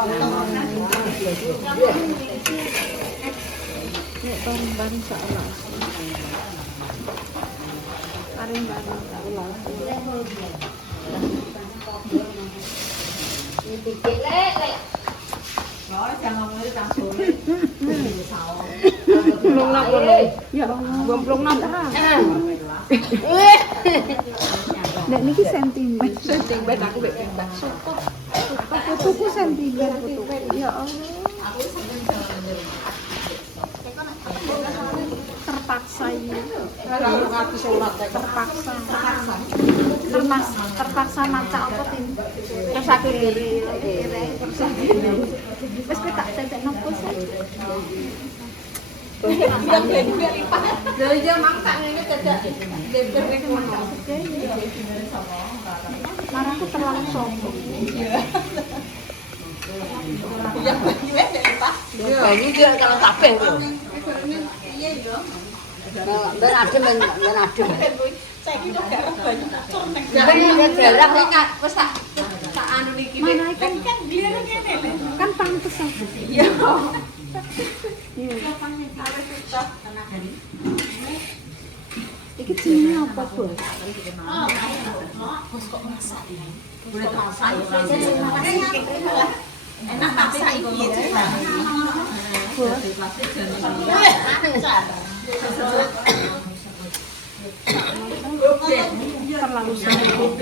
Nek bareng-bareng salah. Bareng-bareng salah. Belum nak boleh. Ya Allah, belum nak terang. Nek niki sentimen aku mek suka. Tuku sentimen aku. Ya Allah. Terpaksa ini. Terpaksa maca apa tin? Terus aku diri. Wis tak cecek nopo sih? Marahku terlalu sombong. Banyu dia kalau kabeh lho. Ben adem. Saiki kok gak banyu cur nek. Jarang wis tak anu iki. Mana Kan biar ngene lho. kan pantes aku. Iya. Iki jenenge apa, Bos? Bos kok masak ya? Boleh masak. Enak masak iki. Bos. Terlalu sombong.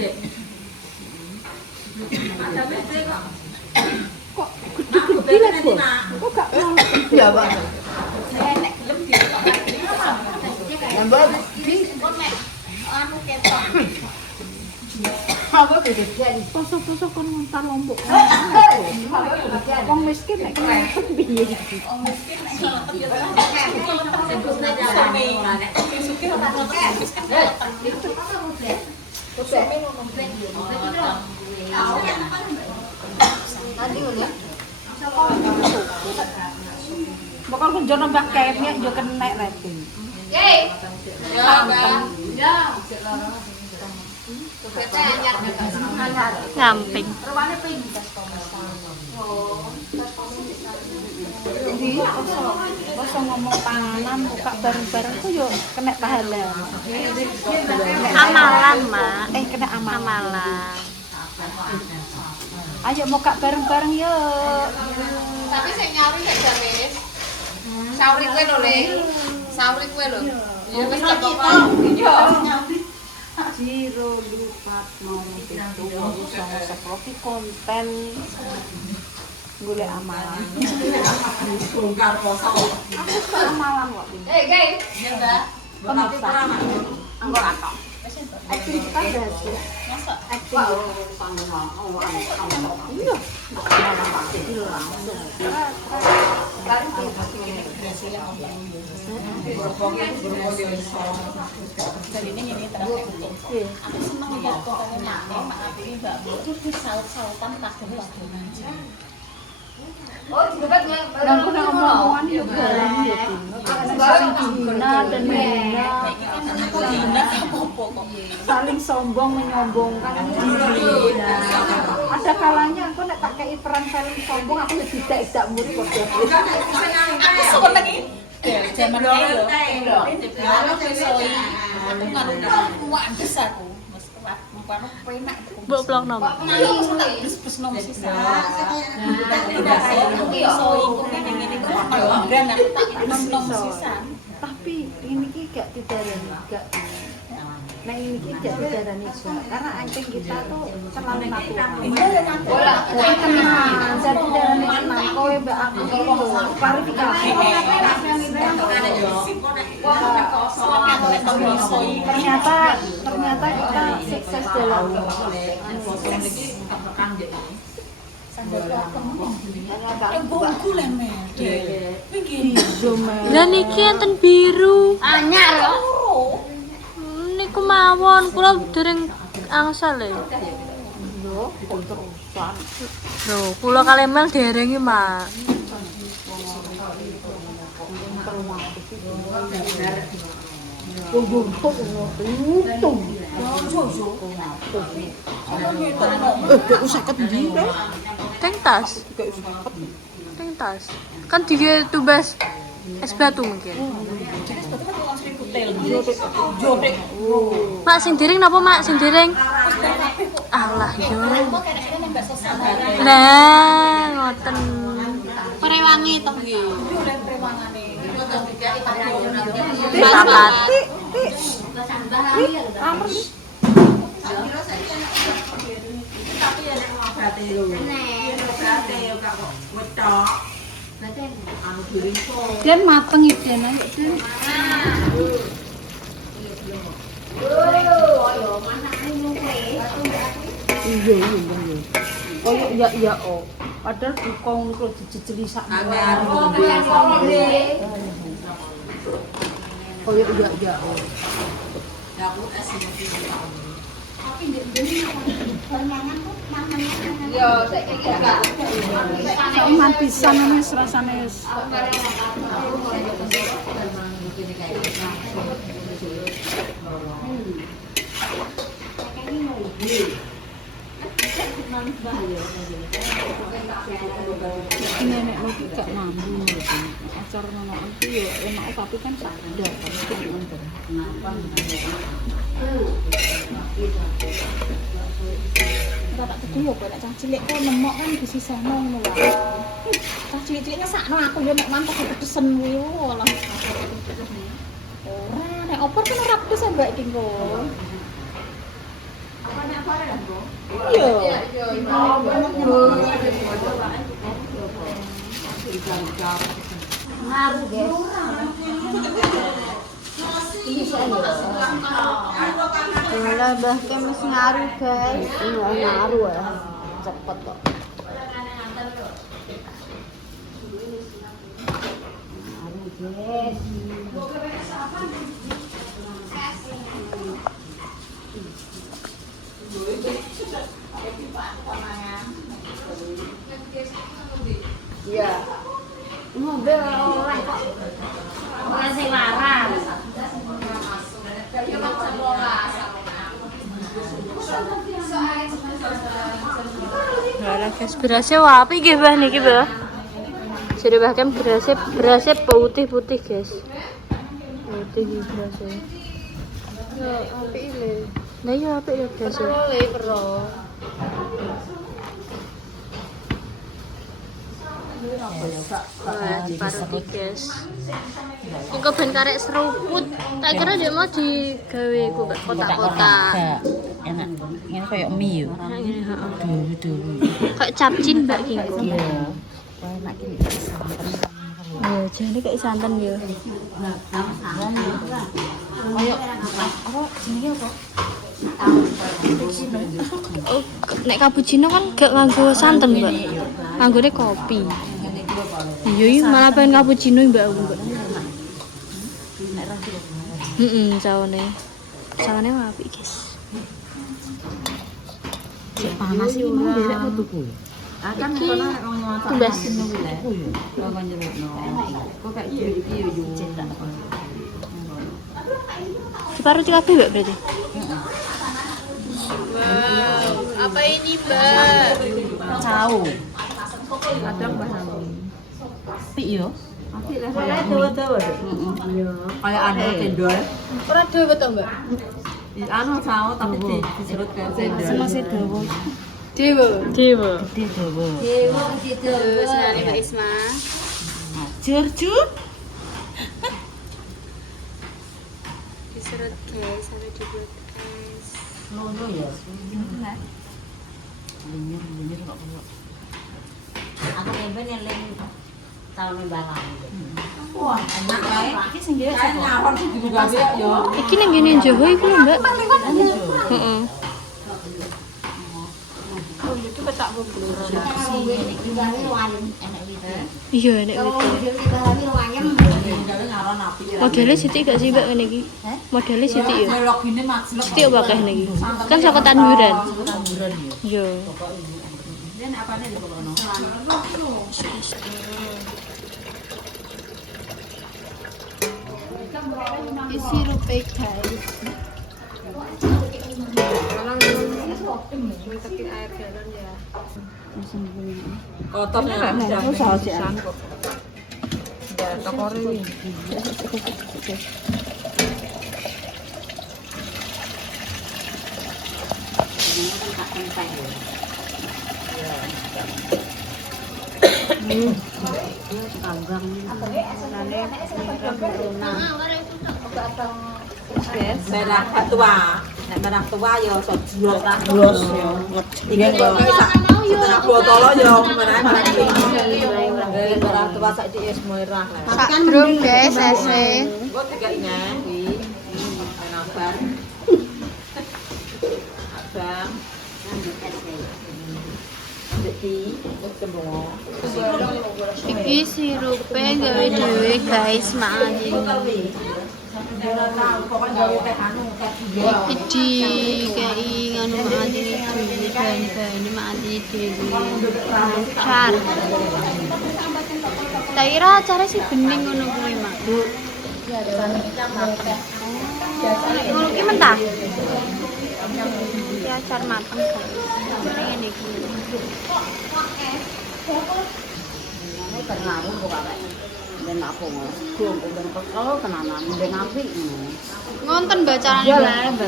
Kok gede-gede lah, Bos? Kok gak mau? Ya, Pak. Nek gelem dia kok lagi. Nambah Kok nek anu ketok. apa gedean. Poso-poso kon ngontar lombok. Wong miskin nek kena piye iki? Wong miskin nek ngelepet ya sing sugih ora ngelepet. Tadi udah. Bakal kunjo nambah kayaknya yo kenek rating. Ya, Mbak. Nyamping. Jadi poso ngomong panganan buka bareng-bareng tuh yo kena pahala. Amalan, Mak. Kena amalan. Amalan. Ayo buka bareng-bareng yuk. Tapi sing nyauri gak jamis. Sauri kowe lho, Le. Sauri kowe lho. Ya wis tak apa. Iya. Jiro lupa mau itu sama seperti konten golek amalan. Bongkar poso. Aku suka amalan kok. Guys. Ya, Mbak. Pemirsa. Anggo atok. Acting kita berhasil. Masa? Acting. Iya. Aku seneng ya kontennya Mak Ati Mbak Mbok iki saut-sautan kadang-kadang. Oh, didapat yang Dan aku nak omongan yo barang yo. Saling hina dan menghina, Dina apa kok. saling sombong menyombongkan diri. Ada kalanya aku nak tak kei peran saling sombong aku tidak mood kok. Aku seneng iki. Zaman kae lho. Aku soi. Aku karo wandes aku. Mas kuat, mumpano penak. Mbok plong nom. Aku tak bus-bus nom sisa. Tidak saya soi kok ngene-ngene kok malah aku tak nom sisa. Tapi ini ki gak didarani, gak. Nah ini ki gak didarani juga karena acting kita tuh terlalu natural. Jadi tenang, jadi didarani tenang. Kowe mbak aku itu klarifikasi. Ternyata kita sukses dalam Bungku lah men. Pinggir. Lah niki enten biru. anyar yo. Niku mawon kula dereng angsal e. Lho, kula kalemel derengi, Mak. untung. Teng tas. Teng tas. Kan tiga tubas es batu mungkin. Mak sing diring napa mak sing diring? Alah yo. Nah, ngoten. Perewangi toh nggih. Papat. Dan mateng itu ya, iya. Oh iya oh. Padahal dukung kalau dijejeli sak. Oh iya oh. Yo, saiki iki gak. Saiki pisan wis rasane wis. Nenek lagi gak mampu acara nonoan itu ya enak tapi kan sadar tak gede ya kok cah cilik kok nemok kan disisihno ngono lho. Cah cilik-cilik ngesakno aku yo nek mantep pesen kuwi lho. Ora nek opor kan ora pedes mbak iki kok. Apa nek apa lho, Bu? Iya. Ngaruh, guys. Lah bahkan mesti ngaruh guys. Ngaruh ya. Cepet kok. Ngaruh guys. Iya. Mobil orang kok. Orang sing larang. Lah guys, berasnya wapi nggih Mbah niki, Mbah. Jadi bahkan berasnya putih-putih, guys. Putih iki berasnya. Ya, apik le. Lah iya apik ya berasnya. Le pero. Wah, separuh guys. Engko ben karek seruput. Tak kira dia mau digawe kotak-kotak. Enak. Ngene koyo mie yo. Ngene, heeh. Dulu. Kayak capcin Mbak Kingko. Iya. Enak iki santen. Ya, jadi kayak santan ya. Koyo apa jenenge apa? Oh, nek cappuccino kan gak nganggo santan, Mbak. Nganggone kopi. Iya, iya malah pengen cappuccino Mbak aku, Mbak. Cawane. Cawane apik, guys. Panas iki mau derek putuku. Akan kono nek wong masak Tumbas. aku yo. Kok kan jerukno. Kok kayak iki yo cetak. Separuh kabeh, Mbak berarti. Wow, apa ini, Mbak? Cau. Kadang bahasa. Apik yo. Apik lah. Kayak dawa-dawa. Iya. Kayak anu cendol. Ora dhewe to, Mbak? Anu cau tapi diserut kayak cendol. Semase dawa. Dewa. Dewa. Dewa. Dewa gitu. Senane Mbak Isma. Jur. Diserut guys, sampai dibuat guys. Lono ya. Linyir kok kok. Aku nembe nyeling tahun barang. Wah, enak kae. Iki sing dhewe sapa? Nyaron sing digawe yo. Iki nang ngene Jawa iku lho, Mbak. Heeh. Oh, itu petak bubur. Iki wae wayem enak iki. Iya, nek wit. Nyaron api. Modelnya sithik gak sih, Mbak ngene iki? Modelnya sithik ya. Logine maksilok. Sithik apa akeh niki? Kan saka tanduran. Tanduran yo. Iya. Dan apane di kono? Isi rupe guys. Tapi air galon ya. Kotornya nggak bisa sanggup. Ya, tokori. Merah tua. Nek merah tua ya iso jlos ta. Jlos ya. Iki kok setelah botolo ya merah merah tua saiki wis merah. Sakdrum guys, sese. Kok tiga ini kuwi. Abang. Abang. Iki sirupe gawe dhewe guys, maani. Iki kei nganu maani dhewe bahan-bahan maani dhewe. Lancar. Tak kira acara sih bening ngono kuwi, Mak. Ngono ki mentah. Iki acar mateng guys. Ngene iki. Pengaruh kok dan apa ngomong dan kalau kenalan dan api Ngonten bacaane.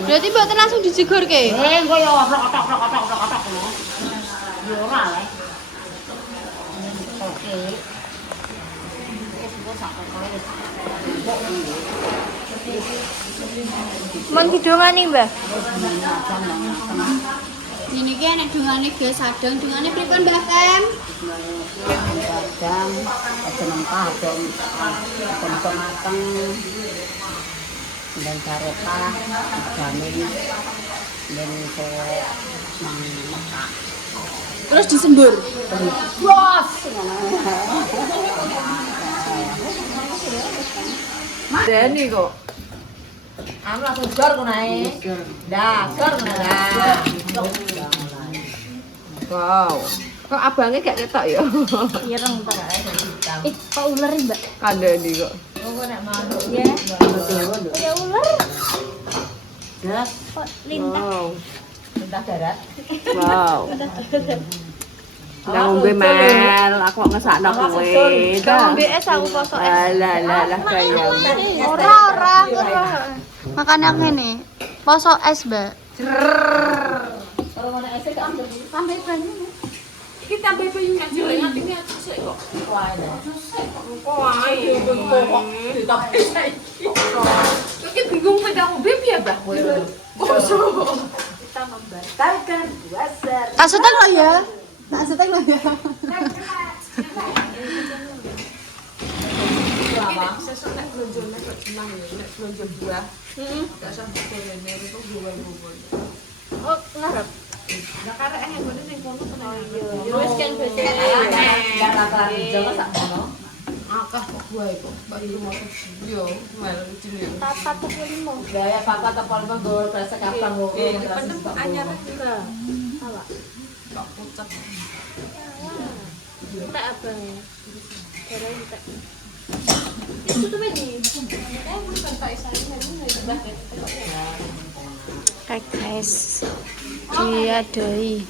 Berarti mboten langsung dijegurke. engko yo otok yo ora le oke Mon kidungane, Mbah. Ini ki enek dungane guys, sadang dungane pripun Mbah Tem? kadang seneng padon kon mateng dan careta jamin dan ke mang Mekah Terus disembur. bos Deni kok. Anu langsung jor ku naik. Dah, jor dah. Wow. Kok abangnya gak ketok ya? ireng ta Kok ular, Mbak? Kandani kok. Ya ular. gas Kok lintah. Wow. Lintah darat. Wow. Nang ngombe mel, aku kok ngesakno kowe. Ngombe es aku poso es. Lah kaya. Ora. Makane aku ngene. Poso es, Mbak. kalau mana esek ambil sampai kan Iki tambah bayu nang jero ngatine sik kok. wah Wah, kok ditambah saiki. Iki bingung pedang obe piye, Mbah? Bosok. Kita membatalkan puasa. Tak setel lo ya. Tak setel lo ya. Sesuk nek blonjone kok senang ya, nek blonjo buah. Gak sampe kene itu buah-buah. Oh, ngarep. Lah karek yang ngene ning kono tenan. Ya wis kan bocah. Ya rata-rata Jawa sak kono. Akeh kok buah iku. Mbak iki mau yo, melu cilik. Tata 45. Gaya papa tepal mah gol rasa kapang kok. Depan anyar juga. Salah. Kok pucet. Tak abang ya. Darah tak. Itu tuh begini. Kayak guys, dia doi.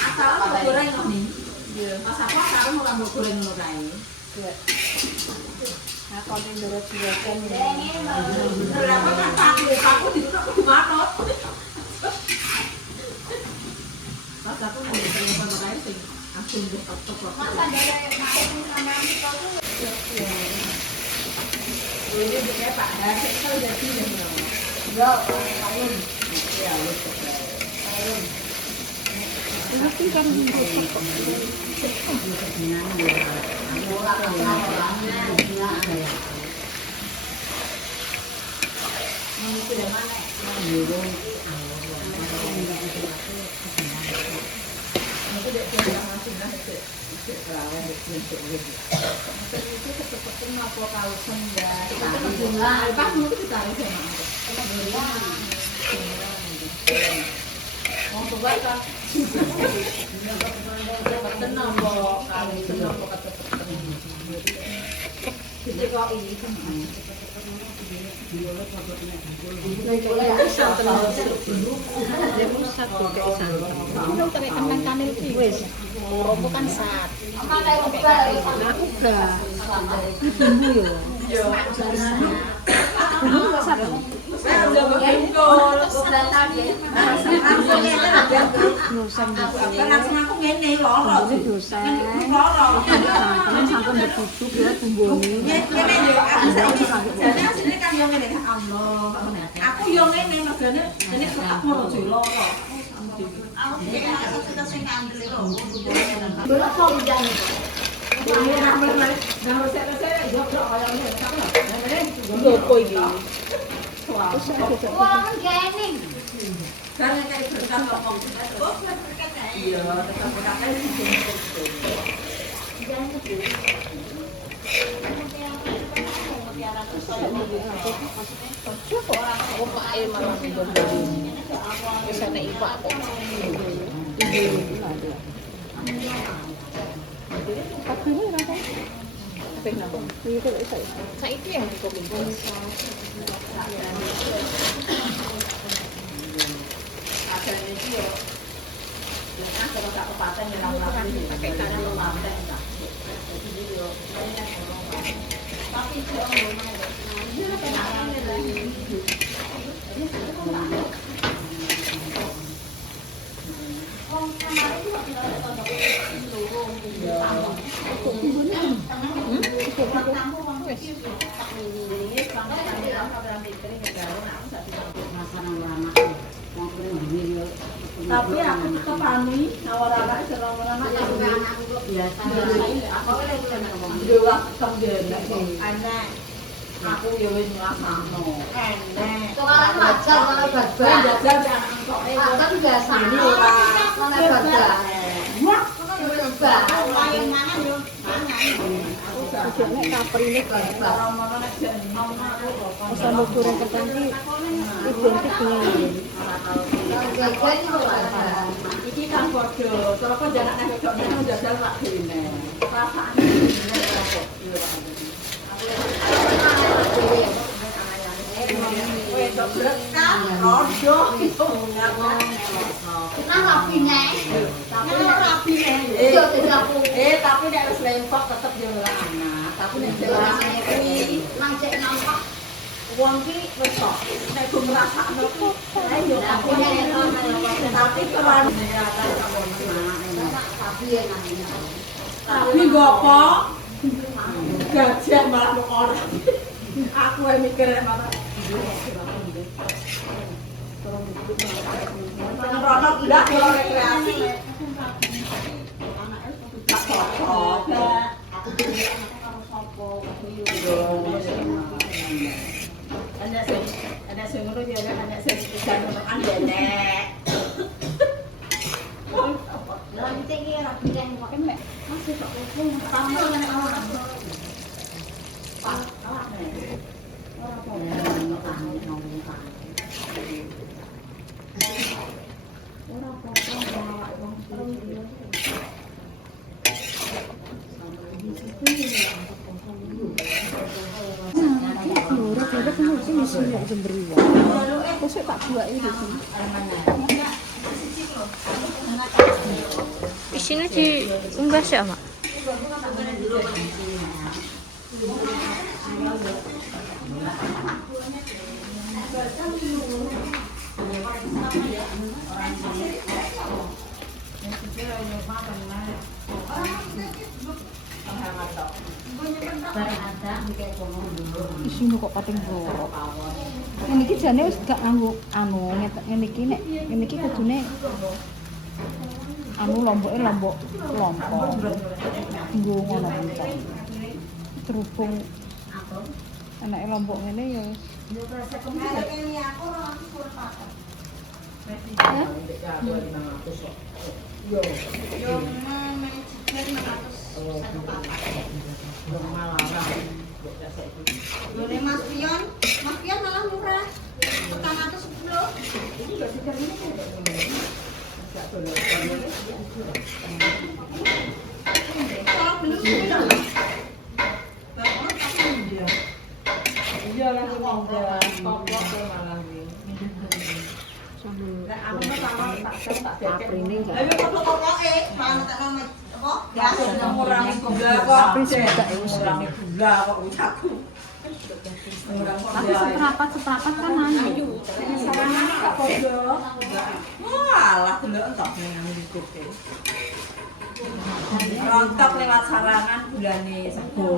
Asal goreng nih. Mas apa sekarang mau kamu goreng lo kae. Aku ning ndoro diweken. Berapa kan aku di mana? Pas aku mau telepon kae sing langsung tok-tok. Mas ada sama ini kayak Pak Dar itu jadi deh. Enggak, ayun. Ya, ayun. Aku yo ngene megane dene ketak ngono jelo kok. Tapi aku tetap pani awal-awal selama-lama aku biasa. Aku dua anak aku yo wis ngrasakno. Enek. Soalnya wajar kalau badan Jajan anak kok kan biasa ini ora mana badan. Wah, Coba. main mangan yo. Nek kaprine bapak. Sambal goreng kentang iki identik dengan Iki kan padha, cara kok jarak nek wedokne kan jajal tak dene. Rasane dene kok. Wedok berkah, rodo iso ngomong. Nang rapine. Tapi rapine. Tapi nek wis lempok tetep yo ora anak. Tapi nek jelasane kuwi Nang cek nampak wong ki wis kok nek go ngrasakno kok ayo aku tapi keran tapi gopo gajah malah kok ora aku yang mikir malah Rono udah kalau rekreasi tak cocok ada sing ngono ya ada sing bisa ngonoan denek. nanti iki rapine kok emek. Masih kok tambah nek orang. Pak, ora Di sini diunggah sih, Mak. Isine kok pating blorok. Ngene iki jane wis gak nganggo ngene iki nek ngene iki kudune lomboke lombok lompok. Nggo ngono kuwi. Terhubung anake lombok ngene ya wis. Yo, Lho Mas Pion malah murah. 410. Kalau belum bilang. Iya lah wong stop malah iki. Nek aku tak Aprine enggak. Ayo pokok-pokoke, mangan tak apa? Ya, ngurangi gula kok. Ngurangi gula kok ucapku. Tapi seprapat kan anu. Sarangan gak podo. Walah delok entok nang YouTube-e. Rontok lewat sarangan gulane sego.